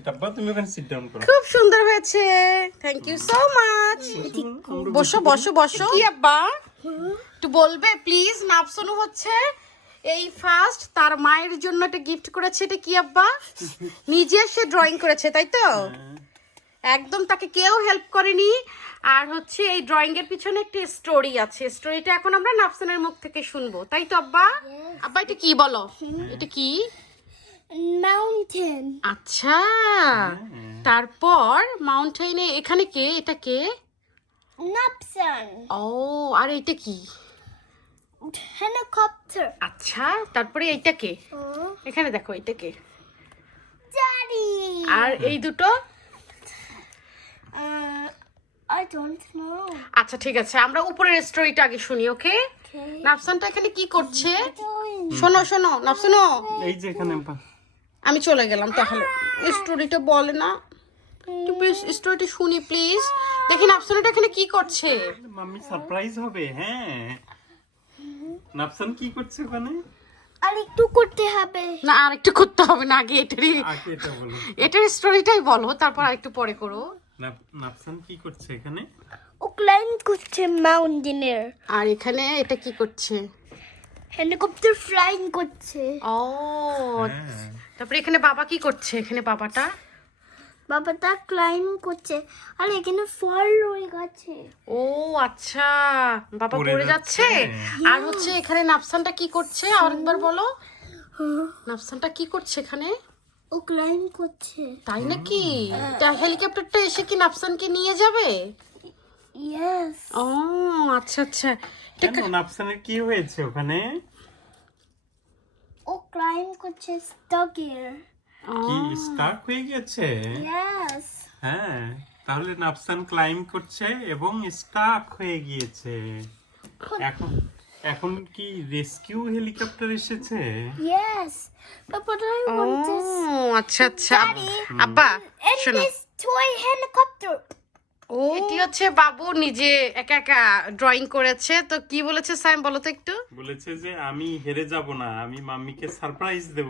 Seat আব্বা, তুমি ওখানে সিট ডাউন করো। খুব সুন্দর হয়েছে, থ্যাংক ইউ সো মাচ। বসো বসো বসো। কি আব্বা একটু বলবে প্লিজ? নাফসনু হচ্ছে এই ফার্স্ট তার মায়ের জন্য একটা গিফট করেছে। এটা কি আব্বা? নিজে সে ড্রয়িং করেছে, তাই তো? একদম তাকে কেউ হেল্প করেনি। আর হচ্ছে এই ড্রয়িং এর পিছনে একটা স্টোরি আছে, স্টোরিটা এখন আমরা নাফসানের মুখ থেকে শুনবো, তাই তো আব্বা? আব্বা এটা কি বলো? এটা কি? Mountain. আচ্ছা, তারপর মাউন্টেনে এখানে কে? এটা কে? Napson. ও, আর এটা কি? Helicopter. আচ্ছা, তারপরে এইটা কে? এখানে দেখো, এটা কে? Daddy. আর এই দুটো? I don't know. আচ্ছা ঠিক আছে, আমরা উপরের স্টোরিটা আগে শুনি, ওকে? নাফসানটা এখানে কি করছে? শোনো শোনো নাফসানো, এই যে এখানে আব্বা। আমি চলে গেলাম তাহলে। স্টোরিটা বলে না, প্লিজ স্টোরিটা শুনি প্লিজ। দেখি নাফসানটা এখানে কি করছে। মাম্মি সারপ্রাইজ হবে। হ্যাঁ, নাফসান কি করছে ওখানে? আর একটু করতে হবে। না, আর একটু করতে হবে না, আগে এটারই আগে এটা বলো। এটার স্টোরিটাই বলো, তারপর আরেকটু পরে করো। নাফসান কি করছে এখানে? ও ক্লাইম করছে মাউন্টেনের। আর এখানে এটা কি করছে? হেলিকপ্টার ফ্লাইং করছে। ও, হ্যাঁ। তারপরে এখানে বাবা কি করছে? এখানে বাবাটা? বাবাটা ক্লাইম করছে। আর এখানে ফল রয়ে গেছে। ও আচ্ছা, বাবা পড়ে পড়ে যাচ্ছে। যাচ্ছে। আর হচ্ছে এখানে নাফসানটা কি করছে? আরেকবার বলো, নাফসানটা কি করছে এখানে? ও ক্লাইম করছে। তাই নাকি? তা হেলিকপ্টারটা এসে কি নাফসানকে নিয়ে যাবে? ইয়েস। ও আচ্ছা আচ্ছা। কেন, নাফসানের কি হয়েছে ওখানে? ও ক্লাইম করছে স্টকের। কি স্টার্ট হয়ে গেছে? ইয়েস। হ্যাঁ, তাহলে নাফসান ক্লাইম করছে এবং স্টাক হয়ে গিয়েছে। এখন এখন কি রেস্কিউ হেলিকপ্টার এসেছে? Yes. But I want this. আচ্ছা আচ্ছা। আব্বা And শোনো, this toy helicopter. ও এটি হচ্ছে বাবু নিজে একা একা ড্রয়িং করেছে। তো কি বলেছে সাইম বলো তো একটু? বলেছে যে আমি হেরে যাব না, আমি মাম্মিকে সারপ্রাইজ দেব।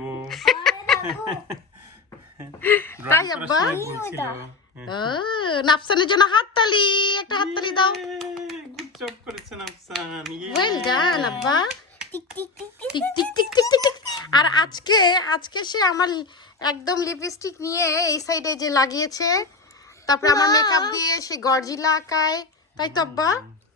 তাই আব্বা? বলছিল। ও, নাফসানের জন্য হাততালি, একটা হাততালি দাও। গুড জব করেছে নাফসান। ওয়েল ডান আব্বা। Tick tick tick tick. Tick tick tick tick tick tick. আর আজকে সে আমার একদম লিপস্টিক নিয়ে এই সাইডে যে লাগিয়েছে, তারপরে আমার মেকআপ দিয়ে সে গর্জিলা আঁকায়, তাই তো আব্বা?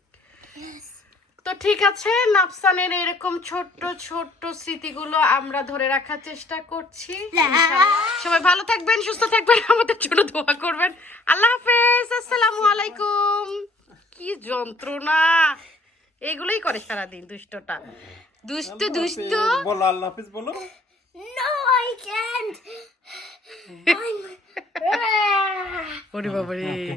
তো ঠিক আছে, নাফসানের এরকম ছোট্ট ছোট্ট স্মৃতিগুলো আমরা ধরে রাখার চেষ্টা করছি। ইনশাআল্লাহ। সবাই ভালো থাকবেন, সুস্থ থাকবেন, আমাদের জন্য দোয়া করবেন। আল্লাহ হাফেজ, আসসালামু আলাইকুম। কি যন্ত্রণা, এগুলোই করে সারাদিন দুষ্টটা। দুষ্ট দুষ্ট। বলো আল্লাহ হাফেজ বলো। No, I can't. I'm. ওরে বাবারে।